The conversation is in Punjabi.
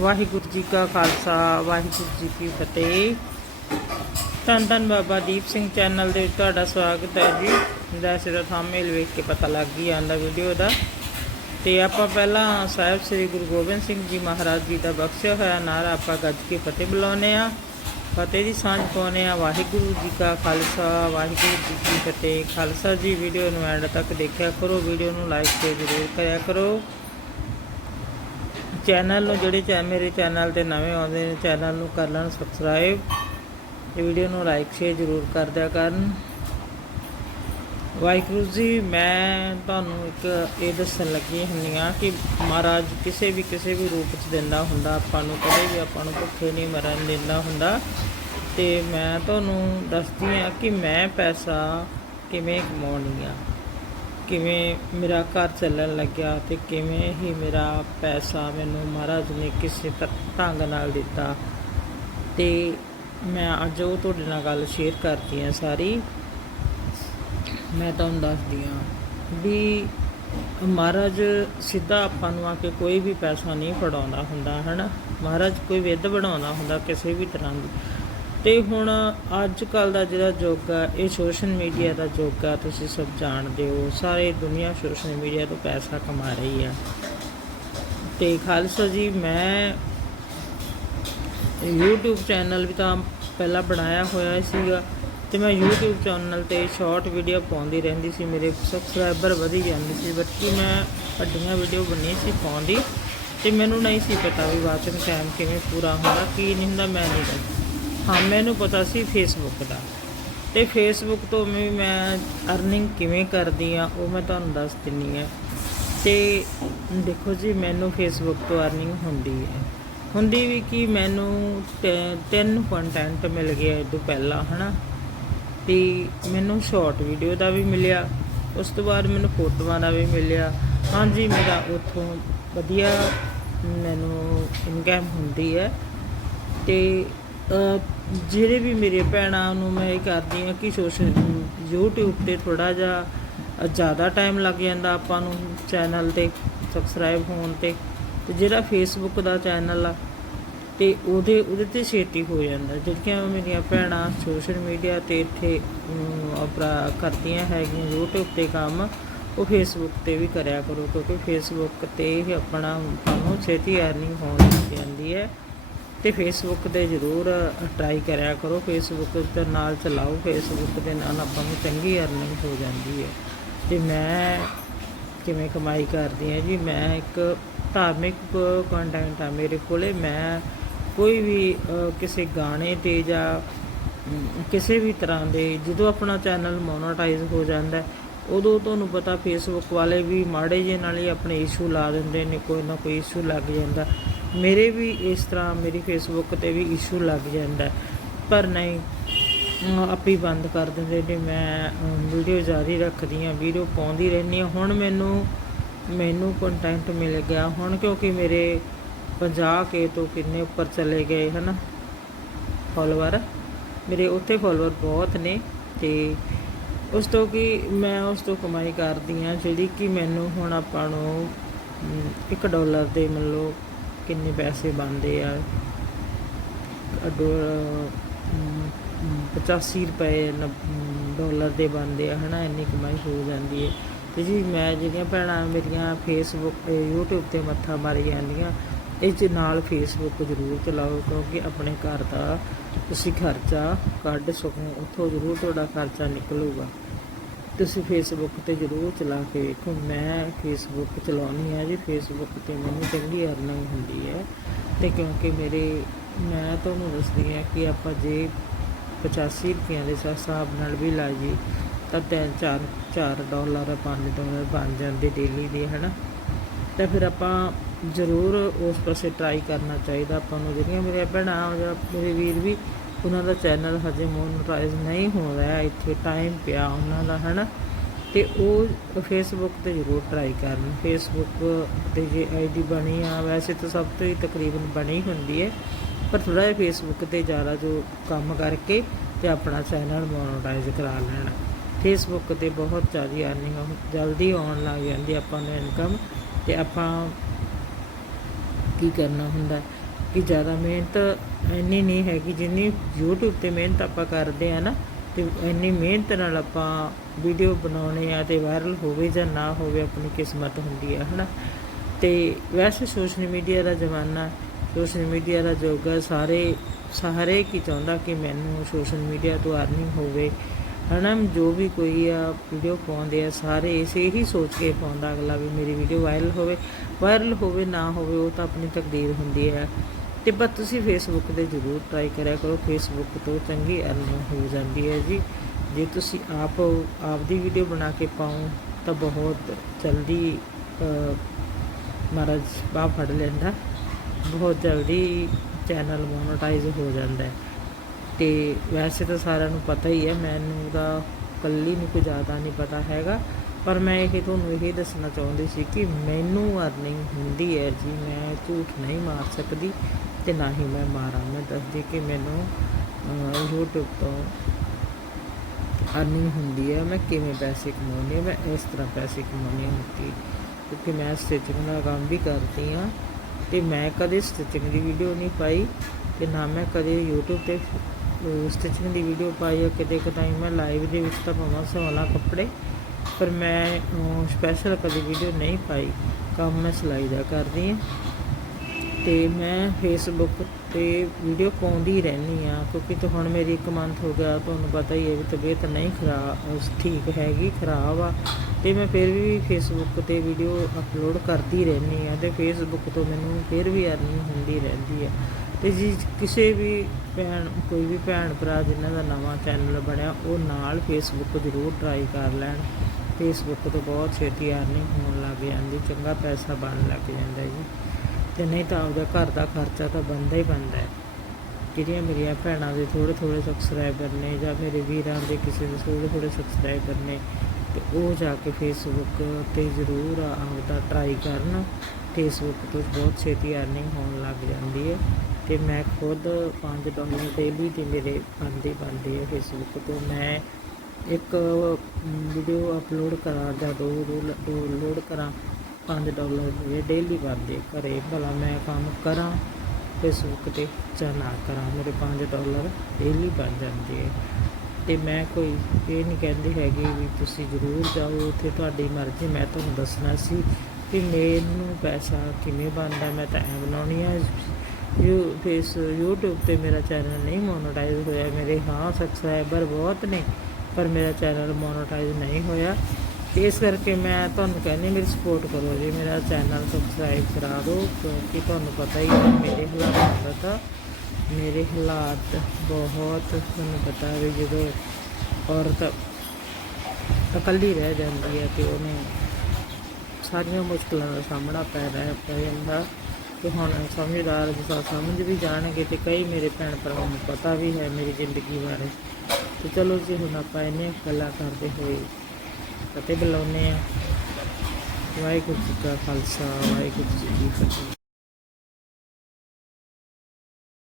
ਵਾਹਿਗੁਰੂ ਜੀ ਕਾ ਖਾਲਸਾ, ਵਾਹਿਗੁਰੂ ਜੀ ਕੀ ਫਤਿਹ। ਧੰਨ ਧੰਨ ਬਾਬਾ ਦੀਪ ਸਿੰਘ ਚੈਨਲ ਦੇ ਵਿੱਚ ਤੁਹਾਡਾ ਸਵਾਗਤ ਹੈ ਜੀ। ਵੈਸੇ ਤਾਂ ਥੰਬਨੇਲ ਵੇਖ ਕੇ ਪਤਾ ਲੱਗ ਹੀ ਆਂਦਾ ਵੀਡੀਓ ਦਾ। ਤੇ ਆਪਾਂ ਪਹਿਲਾਂ ਸਾਹਿਬ ਸ੍ਰੀ ਗੁਰੂ ਗੋਬਿੰਦ ਸਿੰਘ ਜੀ ਮਹਾਰਾਜ ਜੀ ਦਾ ਬਖਸ਼ਿਆ ਹੋਇਆ ਨਾਰਾ ਆਪਾਂ ਗੱਜ ਕੇ ਫਤਿਹ ਬੁਲਾਉਂਦੇ ਆ ਫਤਿਹ ਦੀ ਸਾਂਝ ਪਾਉਂਦੇ ਆ ਵਾਹਿਗੁਰੂ ਜੀ ਕਾ ਖਾਲਸਾ, ਵਾਹਿਗੁਰੂ ਜੀ ਕੀ ਫਤਿਹ। ਖਾਲਸਾ ਜੀ, ਵੀਡੀਓ ਨੂੰ ਐਂਡ ਤੱਕ ਦੇਖਿਆ ਕਰੋ। ਵੀਡੀਓ ਨੂੰ ਲਾਈਕ ਤੇ ਜ਼ਰੂਰ ਕਰਿਆ ਕਰੋ। ਚੈਨਲ ਨੂੰ, ਜਿਹੜੇ ਚੈ, ਮੇਰੇ ਚੈਨਲ ਤੇ ਨਵੇਂ ਆਉਂਦੇ ਨੇ, ਚੈਨਲ ਨੂੰ ਕਰ ਲੈਣ ਸਬਸਕ੍ਰਾਈਬ ਇਹ ਵੀਡੀਓ ਨੂੰ ਲਾਈਕ ਸ਼ੇਅਰ ਜ਼ਰੂਰ ਕਰ ਦਿਆ ਕਰਨ। ਵਾਹਿਗੁਰੂ ਜੀ, ਮੈਂ ਤੁਹਾਨੂੰ ਇੱਕ ਇਹ ਦੱਸਣ ਲੱਗੀ ਹੁੰਦੀ ਆ ਕਿ ਮਹਾਰਾਜ ਕਿਸੇ ਵੀ ਕਿਸੇ ਵੀ ਰੂਪ 'ਚ ਦਿੰਦਾ ਹੁੰਦਾ, ਆਪਾਂ ਨੂੰ ਕਦੇ ਵੀ ਆਪਾਂ ਨੂੰ ਭੁੱਖੇ ਨਹੀਂ ਮਰਨ ਦਿੰਦਾ ਹੁੰਦਾ। ਤੇ ਮੈਂ ਤੁਹਾਨੂੰ ਦੱਸਦੀ ਆ ਕਿ ਮੈਂ ਪੈਸਾ ਕਿਵੇਂ ਕਮਾਉਣੀ ਆ। ਕਿਵੇਂ ਮੇਰਾ ਘਰ ਚੱਲਣ ਲੱਗਿਆ ਤੇ ਕਿਵੇਂ ਹੀ ਮੇਰਾ ਪੈਸਾ ਮੈਨੂੰ ਮਹਾਰਾਜ ਨੇ ਕਿਸੇ ਤ- ਢੰਗ ਨਾਲ ਦਿੱਤਾ। ਤੇ ਮੈਂ ਅੱਜ ਉਹ ਤੁਹਾਡੇ ਨਾਲ ਗੱਲ ਸ਼ੇਅਰ ਕਰਦੀ ਆ ਸਾਰੀ। ਮੈਂ ਤੁਹਾਨੂੰ ਦੱਸਦੀ ਆ ਵੀ ਮਹਾਰਾਜ ਸਿੱਧਾ ਆਪਾਂ ਨੂੰ ਆ ਕੇ ਕੋਈ ਵੀ ਪੈਸਾ ਨਹੀਂ ਫੜਾਉਂਦਾ ਹੁੰਦਾ, ਹਨਾ? ਮਹਾਰਾਜ ਕੋਈ ਵਿੱਧ ਬਣਾਉਂਦਾ ਹੁੰਦਾ ਕਿਸੇ ਵੀ ਤਰ੍ਹਾਂ ਦੀ। ਤੇ ਹੁਣ ਅੱਜ ਕੱਲ ਦਾ ਜਿਹੜਾ ਯੁੱਗ ਆ, ਇਹ ਸੋਸ਼ਲ ਮੀਡੀਆ ਦਾ ਯੁੱਗ ਆ, ਤੁਸੀਂ ਸਭ ਜਾਣਦੇ ਹੋ, ਸਾਰੇ ਦੁਨੀਆ ਸੋਸ਼ਲ ਮੀਡੀਆ ਤੋਂ ਪੈਸਾ ਕਮਾ ਰਹੀ ਆ। ਤੇ ਖਾਲਸਾ ਜੀ, ਮੈਂ YouTube ਚੈਨਲ ਵੀ ਤਾਂ ਪਹਿਲਾਂ ਬਣਾਇਆ ਹੋਇਆ ਸੀਗਾ, ਤੇ ਮੈਂ YouTube ਚੈਨਲ ਤੇ ਸ਼ਾਰਟ ਵੀਡੀਓ ਪਾਉਂਦੀ ਰਹਿੰਦੀ ਸੀ, ਮੇਰੇ ਸਬਸਕ੍ਰਾਈਬਰ ਵਧੀ ਜਾਂਦੇ ਸੀ ਬੱਕੀ ਮੈਂ ਵੱਡੀਆਂ ਵੀਡੀਓ ਬਣੀ ਸੀ ਪਾਉਂਦੀ? ਤੇ ਮੈਨੂੰ ਨਹੀਂ ਸੀ ਪਤਾ ਵੀ ਵਾਚਨ ਟਾਈਮ ਕਿਵੇਂ ਪੂਰਾ ਹੁੰਦਾ, ਕੀ ਨਹੀਂ ਹੁੰਦਾ, ਮੈਂ ਨਹੀਂ ਹਾਂ, ਮੈਨੂੰ ਪਤਾ ਸੀ ਫੇਸਬੁੱਕ ਦਾ। ਤੇ ਫੇਸਬੁੱਕ ਤੋਂ ਵੀ ਮੈਂ ਅਰਨਿੰਗ ਕਿਵੇਂ ਕਰਦੀ ਆ, ਉਹ ਮੈਂ ਤੁਹਾਨੂੰ ਦੱਸ ਦਿੰਨੀ ਆ। ਤੇ ਦੇਖੋ ਜੀ, ਮੈਨੂੰ ਫੇਸਬੁੱਕ ਤੋਂ ਅਰਨਿੰਗ ਹੁੰਦੀ ਹੈ। ਹੁੰਦੀ ਵੀ ਕਿ, ਮੈਨੂੰ ਤੈ- ਤਿੰਨ ਕੰਟੈਂਟ ਮਿਲ ਗਿਆ ਇਹ ਤੋਂ ਪਹਿਲਾਂ, ਹਨਾ। ਤੇ ਮੈਨੂੰ ਸ਼ਾਰਟ ਵੀਡੀਓ ਦਾ ਵੀ ਮਿਲਿਆ, ਉਸ ਤੋਂ ਬਾਅਦ ਮੈਨੂੰ ਫੋਟੋਆਂ ਦਾ ਵੀ ਮਿਲਿਆ। ਹਾਂਜੀ, ਮੇਰਾ ਉੱਥੋਂ ਵਧੀਆ ਮੈਨੂੰ ਇਨਕਮ ਹੁੰਦੀ ਹੈ। ਤੇ ਜਿਹੜੇ ਵੀ ਮੇਰੇ ਭੈਣਾਂ ਨੂੰ ਮੈਂ ਇਹ ਕਰਦੀ ਹਾਂ ਕਿ ਸੋਸ਼ਲ YouTube ਤੇ ਥੋੜਾ ਜਿਹਾ ਜ਼ਿਆਦਾ ਟਾਈਮ ਲੱਗ ਜਾਂਦਾ ਆਪਾਂ ਨੂੰ ਚੈਨਲ ਤੇ ਸਬਸਕ੍ਰਾਈਬ ਹੋਣ ਤੇ। ਤੇ ਜਿਹੜਾ Facebook ਦਾ ਚੈਨਲ ਆ ਤੇ ਉਹਦੇ ਉਹਦੇ ਤੇ ਛੇਤੀ ਹੋ ਜਾਂਦਾ। ਜਿਹੜੀਆਂ ਮੇਰੀਆਂ ਭੈਣਾਂ ਸੋਸ਼ਲ ਮੀਡੀਆ ਤੇ ਇੱਥੇ ਅਮ, ਆਪਣਾ ਕਰਦੀਆਂ ਹੈਗੀਆਂ YouTube ਤੇ ਕੰਮ ਉਹ Facebook ਤੇ ਵੀ ਕਰਿਆ ਕਰੋ। ਕਿਉਂਕਿ Facebook ਤੇ ਹੀ ਆਪਣਾ ਤੁਹਾਨੂੰ ਛੇਤੀ ਅਰਨਿੰਗ ਹੋਣ ਲੱਗ ਜਾਂਦੀ ਹੈ। ਤੇ ਫੇਸਬੁੱਕ ਤੇ ਜ਼ਰੂਰ ਟਰਾਈ ਕਰਿਆ ਕਰੋ। ਫੇਸਬੁੱਕ ਦੇ ਨਾਲ ਚਲਾਓ। ਫੇਸਬੁੱਕ ਦੇ ਨਾਲ ਆਪਾਂ ਨੂੰ ਚੰਗੀ ਅਰਨਿੰਗ ਹੋ ਜਾਂਦੀ ਹੈ। ਤੇ ਮੈਂ ਕਿਵੇਂ ਕਮਾਈ ਕਰਦੀ ਹਾਂ ਜੀ? ਮੈਂ ਇੱਕ ਧਾਰਮਿਕ ਕੰਟੈਂਟ ਆ ਮੇਰੇ ਕੋਲੇ। ਮੈਂ ਕੋਈ ਵੀ ਕਿਸੇ ਗਾਣੇ ਤੇ ਜਾਂ ਕਿਸੇ ਵੀ ਤਰ੍ਹਾਂ ਦੇ ਜਦੋਂ ਆਪਣਾ ਚੈਨਲ ਮੋਨੋਟਾਈਜ਼ ਹੋ ਜਾਂਦਾ ਹੈ, ਉਦੋਂ ਤੁਹਾਨੂੰ ਪਤਾ ਫੇਸਬੁੱਕ ਵਾਲੇ ਵੀ ਮਾੜੇ ਜੇ ਨਾਲ ਹੀ ਆਪਣੇ ਇਸ਼ੂ ਲਾ ਦਿੰਦੇ ਨੇ ਕੋਈ ਨਾ ਕੋਈ ਇਸ਼ੂ ਲੱਗ ਜਾਂਦਾ। ਮੇਰੇ ਵੀ ਇਸ ਤਰ੍ਹਾਂ ਮੇਰੀ ਫੇਸਬੁੱਕ ਤੇ ਵੀ ਇਸ਼ੂ ਲੱਗ ਜਾਂਦਾ। ਪਰ ਨਹੀਂ ਅਮ, ਆਪੇ ਹੀ ਬੰਦ ਕਰ ਦਿੰਦੇ ਨੇ। ਮੈਂ ਵੀਡੀਓ ਜਾਰੀ ਰੱਖਦੀ ਹਾਂ ਵੀਡੀਓ ਪਾਉਂਦੀ ਰਹਿੰਦੀ ਹਾਂ। ਹੁਣ ਮੈਨੂੰ ਮੈਨੂੰ ਕੰਟੈਂਟ ਮਿਲ ਗਿਆ। ਹੁਣ ਕਿਉਂਕਿ ਮੇਰੇ 50 ਕੇ ਤੋਂ ਕਿੰਨੇ ਉੱਪਰ ਚਲੇ ਗਏ ਹਨਾ? ਫਾਲੋਅਰ ਮੇਰੇ ਉੱਥੇ ਫਾਲੋਅਰ ਬਹੁਤ ਨੇ ਤੇ ਉਸ ਤੋਂ ਕਿ ਮੈਂ ਉਸ ਤੋਂ ਕਮਾਈ ਕਰਦੀ ਆ ਜਿਹੜੀ ਕਿ ਮੈਨੂੰ ਹੁਣ ਆਪਾਂ ਨੂੰ 1 ਡਾਲਰ ਦੇ ਮੰਨ ਲਓ ਕਿੰਨੇ ਪੈਸੇ ਬਣਦੇ ਆ। ਅਡੋ 85 ਰੁਪਏ ਨੱਬ- ਡਾਲਰ ਦੇ ਬਣਦੇ ਆ, ਹਨਾ, ਇੰਨੀ ਕਮਾਈ ਹੋ ਜਾਂਦੀ ਹੈ। ਤੇ ਜੀ ਮੈਂ ਜਿਹੜੀਆਂ ਭੈਣਾਂ ਮੇਰੀਆਂ ਫੇਸਬੁੱਕ YouTube ਤੇ ਮੱਥਾ ਮਾਰੀ ਜਾਂਦੀਆਂ, ਇਹ 'ਚ ਨਾਲ ਫੇਸਬੁੱਕ ਜ਼ਰੂਰ ਚਲਾਓ, ਕਿਉਂਕਿ ਆਪਣੇ ਘਰ ਦਾ ਤੁਸੀਂ ਖਰਚਾ ਕੱਢ ਸਕੋ, ਉੱਥੋਂ ਜ਼ਰੂਰ ਤੁਹਾਡਾ ਖਰਚਾ ਨਿਕਲੂਗਾ। ਤੁਸੀਂ ਫੇਸਬੁੱਕ ਤੇ ਜ਼ਰੂਰ ਚਲਾ ਕੇ ਵੇਖੋ। ਮੈਂ ਫੇਸਬੁੱਕ ਚਲਾਉਣੀ ਹੈ ਜੀ। ਫੇਸਬੁੱਕ ਤੇ ਮੈਨੂੰ ਚੰਗੀ ਅਰਨਿੰਗ ਹੁੰਦੀ ਹੈ। ਤੇ ਕਿਉਂਕਿ ਮੇਰੇ, ਮੈਂ ਤੁਹਾਨੂੰ ਦੱਸਦੀ ਹਾਂ ਕਿ ਆਪਾਂ ਜੇ 85 ਰੁਪਈਆਂ ਦੇ ਹਿਸਾਬ ਨਾਲ ਵੀ ਲਾਈਏ ਤਾਂ ਤਿੰਨ, ਚਾਰ 4 ਡਾਲਰ 5 ਡਾਲਰ ਬਣ ਜਾਂਦੇ ਡੇਲੀ ਦੇ, ਹਨਾ? ਤਾਂ ਫਿਰ ਆਪਾਂ ਜ਼ਰੂਰ ਉਸ ਪਾਸੇ ਟਰਾਈ ਕਰਨਾ ਚਾਹੀਦਾ। ਆਪਾਂ ਨੂੰ ਜਿਹੜੀਆਂ ਮੇਰੀਆਂ ਭੈਣਾਂ ਜਾਂ ਮੇਰੇ ਵੀਰ ਵੀ ਉਹਨਾਂ ਦਾ ਚੈਨਲ ਹਜੇ ਮੋਨਟਾਈਜ਼ ਨਹੀਂ ਹੋ ਰਿਹਾ, ਇੱਥੇ ਟਾਈਮ ਪਿਆ ਉਹਨਾਂ ਦਾ, ਹਨਾ? ਤੇ ਉਹ ਫੇਸਬੁੱਕ ਤੇ ਜ਼ਰੂਰ ਟਰਾਈ ਕਰਨ। ਫੇਸਬੁੱਕ ਤੇ ਜੇ ਆਈਡੀ ਬਣੀ ਆ, ਵੈਸੇ ਤਾਂ ਸਭ ਤੋਂ ਹੀ ਤਕਰੀਬਨ ਬਣੀ ਹੁੰਦੀ ਹੈ, ਪਰ ਥੋੜਾ ਜਿਹਾ ਫੇਸਬੁੱਕ ਤੇ ਜ਼ਿਆਦਾ ਜੋ ਕੰਮ ਕਰਕੇ ਤੇ ਆਪਣਾ ਚੈਨਲ ਮੋਨਟਾਈਜ਼ ਕਰਾ ਲੈਣਾ। ਫੇਸਬੁੱਕ ਤੇ ਬਹੁਤ ਜ਼ਿਆਦਾ ਅਰਨਿੰਗ ਜਲਦੀ ਆਉਣ ਲੱਗ ਜਾਂਦੀ ਆਪਾਂ ਨੂੰ ਇਨਕਮ ਤੇ ਆਪਾਂ ਕੀ ਕਰਨਾ ਹੁੰਦਾ? ਕਿ ਜ਼ਿਆਦਾ ਮਿਹਨਤ ਇੰਨੀ ਨਹੀਂ ਹੈਗੀ, ਜਿੰਨੀ YouTube ਤੇ ਮਿਹਨਤ ਆਪਾਂ ਕਰਦੇ ਆ ਨਾ, ਤੇ ਇੰਨੀ ਮਿਹਨਤ ਨਾਲ ਆਪਾਂ ਵੀਡੀਓ ਬਣਾਉਣੇ ਆ ਤੇ ਵਾਇਰਲ ਹੋਵੇ ਜਾਂ ਨਾ ਹੋਵੇ, ਆਪਣੀ ਕਿਸਮਤ ਹੁੰਦੀ ਹੈ ਹਨਾ? ਤੇ ਵੈਸੇ ਸੋਸ਼ਲ ਮੀਡੀਆ ਦਾ ਜ਼ਮਾਨਾ ਸੋਸ਼ਲ ਮੀਡੀਆ ਦਾ ਯੁੱਗ ਹੈ ਸਾਰੇ ਸਾਰੇ ਕੀ ਚਾਹੁੰਦਾ ਕਿ ਮੈਨੂੰ ਸੋਸ਼ਲ ਮੀਡੀਆ ਤੋਂ ਅਰਨਿੰਗ ਹੋਵੇ, ਹਨਾ? ਜੋ ਵੀ ਕੋਈ ਆ ਵੀਡੀਓ ਪਾਉਂਦੇ ਆ, ਸਾਰੇ ਇਸੇ ਹੀ ਸੋਚ ਕੇ ਪਾਉਂਦਾ ਅਗਲਾ ਵੀ ਮੇਰੀ ਵੀਡੀਓ ਵਾਇਰਲ ਹੋਵੇ। ਵਾਇਰਲ ਹੋਵੇ, ਨਾ ਹੋਵੇ, ਉਹ ਤਾਂ ਆਪਣੀ ਤਕਦੀਰ ਹੁੰਦੀ ਹੈ ਤੇ ਬਸ ਤੁਸੀਂ ਫੇਸਬੁੱਕ ਤੇ ਜ਼ਰੂਰ ਟਰਾਈ ਕਰਿਆ ਕਰੋ। ਫੇਸਬੁੱਕ ਤੋਂ ਚੰਗੀ ਅਰਨਿੰਗ ਹੋ ਜਾਂਦੀ ਹੈ ਜੀ। ਜੇ ਤੁਸੀਂ ਆਪ ਆਪਦੀ ਵੀਡੀਓ ਬਣਾ ਕੇ ਪਾਓ ਤਾਂ ਬਹੁਤ ਜਲਦੀ ਅਹ, ਮਹਾਰਾਜ ਬਾਹ ਫੜ ਲੈਂਦਾ। ਬਹੁਤ ਜਲਦੀ ਚੈਨਲ ਮੋਨੇਟਾਈਜ਼ ਹੋ ਜਾਂਦਾ ਹੈ। ਤੇ ਵੈਸੇ ਤਾਂ ਸਾਰਿਆਂ ਨੂੰ ਪਤਾ ਹੀ ਹੈ ਮੈਨੂੰ ਤਾਂ ਕੱਲੀ ਨੂੰ ਕੋਈ ਜ਼ਿਆਦਾ ਨਹੀਂ ਪਤਾ ਹੈਗਾ। ਪਰ ਮੈਂ ਇਹ ਤੁਹਾਨੂੰ ਇਹ ਦੱਸਣਾ ਚਾਹੁੰਦੀ ਸੀ ਕਿ ਮੈਨੂੰ ਅਰਨਿੰਗ ਹੁੰਦੀ ਹੈ ਜੀ ਮੈਂ ਝੂਠ ਨਹੀਂ ਮਾਰ ਸਕਦੀ ਤੇ ਨਾ ਹੀ ਮੈਂ ਮਾਰਾਂ। ਮੈਂ ਦੱਸਦੀ ਕਿ ਮੈਨੂੰ ਅਹ, YouTube ਤੋਂ ਅਰਨਿੰਗ ਹੁੰਦੀ ਹੈ ਮੈਂ ਕਿਵੇਂ ਪੈਸੇ ਕਮਾਉਂਦੀ ਹਾਂ ਮੈਂ ਇਸ ਤਰ੍ਹਾਂ ਪੈਸੇ ਕਮਾਉਂਦੀ ਹਾਂ ਹੁੰਦੀ ਕਿਉਂਕਿ ਮੈਂ ਸਟਿਚਿੰਗ ਦਾ ਕੰਮ ਵੀ ਕਰਦੀ ਹਾਂ ਤੇ ਮੈਂ ਕਦੇ ਸਟਿਚਿੰਗ ਦੀ ਵੀਡੀਓ ਨਹੀਂ ਪਾਈ ਤੇ ਨਾ ਮੈਂ ਕਦੇ YouTube ਤੇ ਸਟਿਚਿੰਗ ਦੀ ਵੀਡੀਓ ਪਾਈ ਹੈ ਕਿਤੇ ਟਾਈਮ ਮੈਂ ਲਾਈਵ ਦੇ ਵਿੱਚ ਤਾਂ ਪਾਵਾਂ ਸਵਾਲਾ ਕੱਪੜੇ। ਪਰ ਮੈਂ ਸਪੈਸ਼ਲ ਕਦੇ ਵੀਡੀਓ ਨਹੀਂ ਪਾਈ। ਕੰਮ ਮੈਂ ਸਿਲਾਈ ਦਾ ਕਰਦੀ ਹਾਂ। ਤੇ ਮੈਂ ਫੇਸਬੁੱਕ ਤੇ ਵੀਡੀਓ ਪਾਉਂਦੀ ਰਹਿੰਦੀ ਆ ਕਿਉਂਕਿ ਤਾਂ ਹੁਣ ਮੇਰੀ ਇੱਕ ਮੰਥ ਹੋ ਗਿਆ, ਤੁਹਾਨੂੰ ਪਤਾ ਹੀ ਹੈ ਵੀ ਤਬੀਅਤ ਨਹੀਂ ਖਰਾਬ ਠੀਕ ਹੈਗੀ, ਖਰਾਬ ਆ। ਤੇ ਮੈਂ ਫਿਰ ਵੀ ਫੇਸਬੁੱਕ ਤੇ ਵੀਡੀਓ ਅਪਲੋਡ ਕਰਦੀ ਰਹਿੰਦੀ ਆ ਤੇ ਫੇਸਬੁੱਕ ਤੋਂ ਮੈਨੂੰ ਫਿਰ ਵੀ ਅਰਨਿੰਗ ਹੁੰਦੀ ਰਹਿੰਦੀ ਆ ਤੇ ਜੀ ਕਿਸੇ ਵੀ ਭੈਣ, ਕੋਈ ਵੀ ਭੈਣ ਭਰਾ ਜਿਨ੍ਹਾਂ ਦਾ ਨਵਾਂ ਚੈਨਲ ਬਣਿਆ, ਉਹ ਨਾਲ ਫੇਸਬੁੱਕ ਜ਼ਰੂਰ ਟਰਾਈ ਕਰ ਲੈਣ। ਫੇਸਬੁੱਕ ਤੋਂ ਬਹੁਤ ਛੇਤੀ ਅਰਨਿੰਗ ਹੋਣ ਲੱਗ ਜਾਂਦੀ, ਚੰਗਾ ਪੈਸਾ ਬਣਨ ਲੱਗ ਜਾਂਦਾ ਜੀ। ਤੇ ਨਹੀਂ ਤਾਂ ਆਪਦਾ ਘਰ ਦਾ ਖਰਚਾ ਤਾਂ ਬਣਦਾ ਹੀ ਬਣਦਾ ਹੈ। ਜਿਹੜੀਆਂ ਮੇਰੀਆਂ ਭੈਣਾਂ ਦੇ ਥੋੜ੍ਹੇ ਥੋੜ੍ਹੇ ਸਬਸਕ੍ਰਾਈਬਰ ਨੇ ਜਾਂ ਮੇਰੇ ਵੀਰਾਂ ਦੇ ਕਿਸੇ ਦੇ ਥੋੜ੍ਹੇ ਥੋੜ੍ਹੇ ਸਬਸਕ੍ਰਾਈਬਰ ਨੇ, ਤੇ ਉਹ ਜਾ ਕੇ ਫੇਸਬੁੱਕ ਤੇ ਜ਼ਰੂਰ ਆਪਦਾ ਟਰਾਈ ਕਰਨ। ਫੇਸਬੁੱਕ ਤੋਂ ਬਹੁਤ ਛੇਤੀ ਅਰਨਿੰਗ ਹੋਣ ਲੱਗ ਜਾਂਦੀ ਹੈ। ਤੇ ਮੈਂ ਖੁਦ 5 ਡਾਲਰ ਡੇਲੀ ਤੇ ਮੇਰੇ ਬਣਦੇ ਬਣਦੇ ਹੈ ਫੇਸਬੁੱਕ ਤੋਂ। ਮੈਂ ਇੱਕ ਵੀਡੀਓ ਅਪਲੋਡ ਕਰਾਂ ਜਾਂ ਦੋ ਦੋ ਲੋਡ ਕਰਾਂ 5 ਡਾਲਰ ਮੇਰੇ ਡੇਲੀ ਬਣਦੇ ਘਰੇ, ਭਲਾ ਮੈਂ ਕੰਮ ਕਰਾਂ ਫੇਸਬੁੱਕ ਤੇ ਜਾਂ ਨਾ ਕਰਾਂ, ਮੇਰੇ 5 ਡਾਲਰ ਡੇਲੀ ਬਣ ਜਾਂਦੇ ਹੈ ਤੇ ਮੈਂ ਕੋਈ ਇਹ ਨਹੀਂ ਕਹਿੰਦੀ ਹੈਗੀ ਵੀ ਤੁਸੀਂ ਜ਼ਰੂਰ ਜਾਓ ਉੱਥੇ ਤੁਹਾਡੀ ਮਰਜ਼ੀ, ਮੈਂ ਤੁਹਾਨੂੰ ਦੱਸਣਾ ਸੀ ਕਿ ਮੈਨੂੰ ਪੈਸਾ ਕਿਵੇਂ ਬਣਦਾ, ਮੈਂ ਤਾਂ ਐ ਬਣਾਉਣੀ ਆ। ਯੂ, ਫੇਸ, YouTube ਤੇ ਮੇਰਾ ਚੈਨਲ ਨਹੀਂ ਮੋਨੇਟਾਈਜ਼ ਹੋਇਆ, ਮੇਰੇ ਹਾਂ ਸਬਸਕ੍ਰਾਈਬਰ ਬਹੁਤ ਨੇ। ਪਰ ਮੇਰਾ ਚੈਨਲ ਮੋਨੋਟਾਈਜ਼ ਨਹੀਂ ਹੋਇਆ। ਇਸ ਕਰਕੇ ਮੈਂ ਤੁਹਾਨੂੰ ਕਹਿੰਦੀ, ਮੇਰੀ ਸਪੋਰਟ ਕਰੋ ਜੀ, ਮੇਰਾ ਚੈਨਲ ਸਬਸਕ੍ਰਾਈਬ ਕਰਾ ਦਿਓ, ਕਿਉਂਕਿ ਤੁਹਾਨੂੰ ਪਤਾ ਹੀ ਹੈ, ਮੇਰੇ ਹਾਲਾਤ ਦਾ ਤਾਂ ਮੇਰੇ ਹਾਲਾਤ ਬਹੁਤ ਤੁਹਾਨੂੰ ਪਤਾ ਵੀ ਜਦੋਂ ਔਰਤ ਇਕੱਲੀ ਰਹਿ ਜਾਂਦੀ ਹੈ ਤੇ ਉਹਨੂੰ ਸਾਰੀਆਂ ਮੁਸ਼ਕਲਾਂ ਦਾ ਸਾਹਮਣਾ ਪੈ ਰਿਹਾ ਪੈ ਜਾਂਦਾ। ਤੇ ਹੁਣ ਸਮਝਦਾਰ ਜਿਸਾ ਸਮਝ ਵੀ ਜਾਣਗੇ ਤੇ ਕਈ ਮੇਰੇ ਭੈਣ ਭਰਾਵਾਂ ਨੂੰ ਪਤਾ ਵੀ ਹੈ ਮੇਰੀ ਜ਼ਿੰਦਗੀ ਬਾਰੇ। ਤੇ ਚਲੋ ਜੀ, ਹੁਣ ਆਪਾਂ ਇਹਨੇ ਗੱਲਾਂ ਕਰਦੇ ਹੋਏ ਫਤਿਹ ਬੁਲਾਉਂਦੇ ਆ ਵਾਹਿਗੁਰੂ ਜੀ ਕਾ ਖਾਲਸਾ, ਵਾਹਿਗੁਰੂ ਜੀ ਕੀ ਫਤਿਹ।